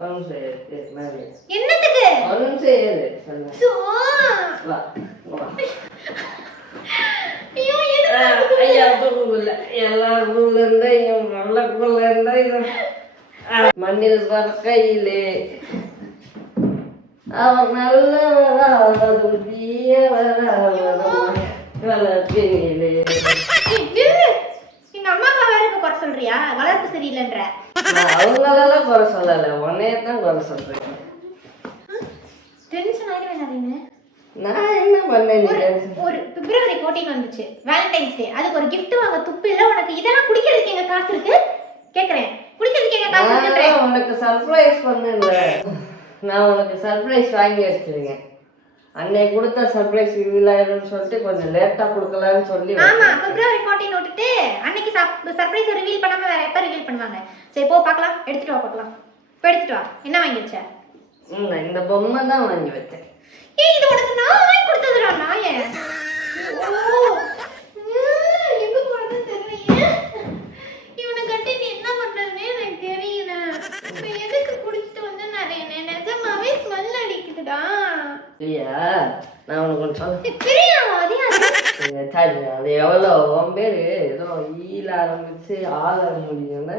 என்னத்துக்கு மண்ணில் பறக்கையிலே அவர் நல்லவராவதும் தீயவராவதும் எங்க அம்மா அப்பா வேற குறை சொல்றியா? வளர்ப்பு சரியில்லைன்ற. அவங்களெல்லாம் குறை சொல்லல, உன்னையத்தான் குறை சொல்றேன். டென்ஷன் ஆயிடுவேன். நான் என்ன பண்ணேன்? ஒரு பிப்ரவரி 14 வந்துச்சு, வேலண்டைன்ஸ் டே. அதுக்கு ஒரு gift வாங்க துப்பு இல்ல உனக்கு. இதெல்லாம் குடிக்கிறதுக்கு எங்க காசு இருக்கு கேக்குறேன். குடிக்கிறதுக்கு எங்க காசு இருக்குன்றேன். உனக்கு சர்ப்ரைஸ் பண்ணல, நான் உனக்கு சர்ப்ரைஸ் வாங்கி வச்சிருக்கேன். அன்னை கொடுத்த சர்ப்ரைஸ் ரிவீல் சொல்லிட்டு கொஞ்சம் லேட்டா கொடுக்கலாம்னு சொல்லி. ஆமா, பிப்ரவரி 14 விட்டுட்டு அன்னைக்கு சர்ப்ரைஸ் ரிவீல் பண்ணாம வேற எப்ப ரிவீல் பண்ணுவாங்க? சரி போ பார்க்கலாம், எடுத்துட்டு வா பார்க்கலாம். இப்போ எடுத்துட்டு வா. என்ன வாங்கி வச்ச? இந்த பொம்மை தான் வாங்கி வச்சேன். ஏய், இது உனக்கு நான் வாங்கி கொடுத்ததுடா நாயே. எங்க போறதுன்னு தெரியல. இவனை கட்டி நீ என்ன பண்றதுன்னு எனக்கு தெரியல. இப்போ எதுக்கு குடிச்சிட்டு வந்து நிறைய நிஜமாவே ஸ்மெல் அடிக்குதுடா. இல்லையா? நான் உனக்கு ஒன்று சொல்ல தெரியும். அது எவ்வளோ உன் பேரு ஏதோ ஈல ஆரம்பிச்சு ஆள முடியும்னா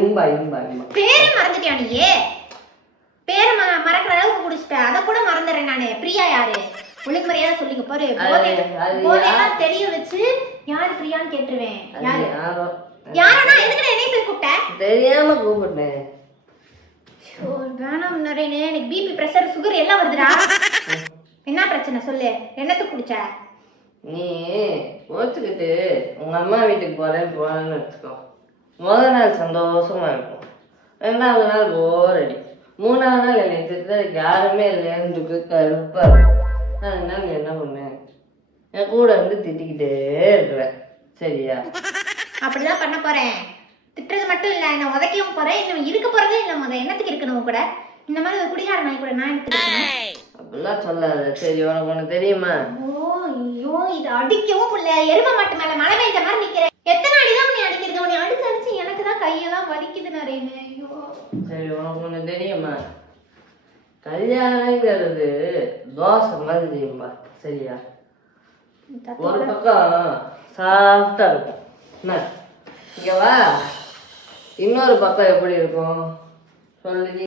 இன்பா இன்பா இன்பா. பேரை மறந்துட்டியா நீயே? பேரை மறக்கிற அளவுக்கு குடிச்சிட்ட. அதை கூட மறந்துடுறேன் நானு. பிரியா யாரு? ஒழுங்கு மரியாதை சொல்லிக்க பாரு. போதெல்லாம் தெரிய வச்சு யாரு பிரியான்னு கேட்டுருவேன். யாரு யாரா? எதுக்கு என்னைய சொல்லி கூப்பிட்ட? தெரியாம கூப்பிட்டேன். வேணாம் நிறைய, எனக்கு பிபி பிரஷர் சுகர் எல்லாம் வருதுடா. என்ன பிரச்சனை சொல்லு? என்னத்துக்கு குடிச்ச? நீ ஓச்சுக்கிட்டு உங்க அம்மா வீட்டுக்கு போறேன்னு வச்சுக்கோ. முதல் நாள் சந்தோஷமா இருக்கும், 2வது நாள் போர் அடி, 3வது நாள் என்னை திட்டதுக்கு யாருமே இல்லைன்னு கருப்பா இருக்கும். அதனால நீ என்ன பண்ண? என் கூட இருந்து திட்டிக்கிட்டே இருக்கிறேன், சரியா? அப்படிதான் பண்ண போறேன். திட்டுறது மட்டும் இல்ல, நான் உதைக்கவும் போறேன். இன்னும் இருக்க போறதே இல்ல. முத என்னத்துக்கு இருக்கணும் கூட? இந்த மாதிரி ஒரு குடிகார நாய் கூட நான் எடுத்துக்கிறேன். அப்படிலாம் சொல்லாத, சரி? உனக்கு ஒண்ணு தெரியுமா? ஐயோ, இது அடிக்கவும் இல்ல. எரும மாட்டு மேல மழை பெய்ஞ்ச மாதிரி நிக்கிறேன். எத்தனை அடிதான் நீ அடிக்கிறது? உன்னை அடிச்சு அடிச்சு எனக்கு தான் கையெல்லாம் வலிக்குது நிறைய. ஐயோ, சரி உனக்கு ஒண்ணு தெரியுமா? கல்யாணங்கிறது தோசை மாதிரி தெரியுமா, சரியா? ஒரு பக்கம் சாஃப்டா இருக்கும், என்ன இங்க வா. இன்னொரு பக்கம் எப்படி இருக்கும் சொல்லி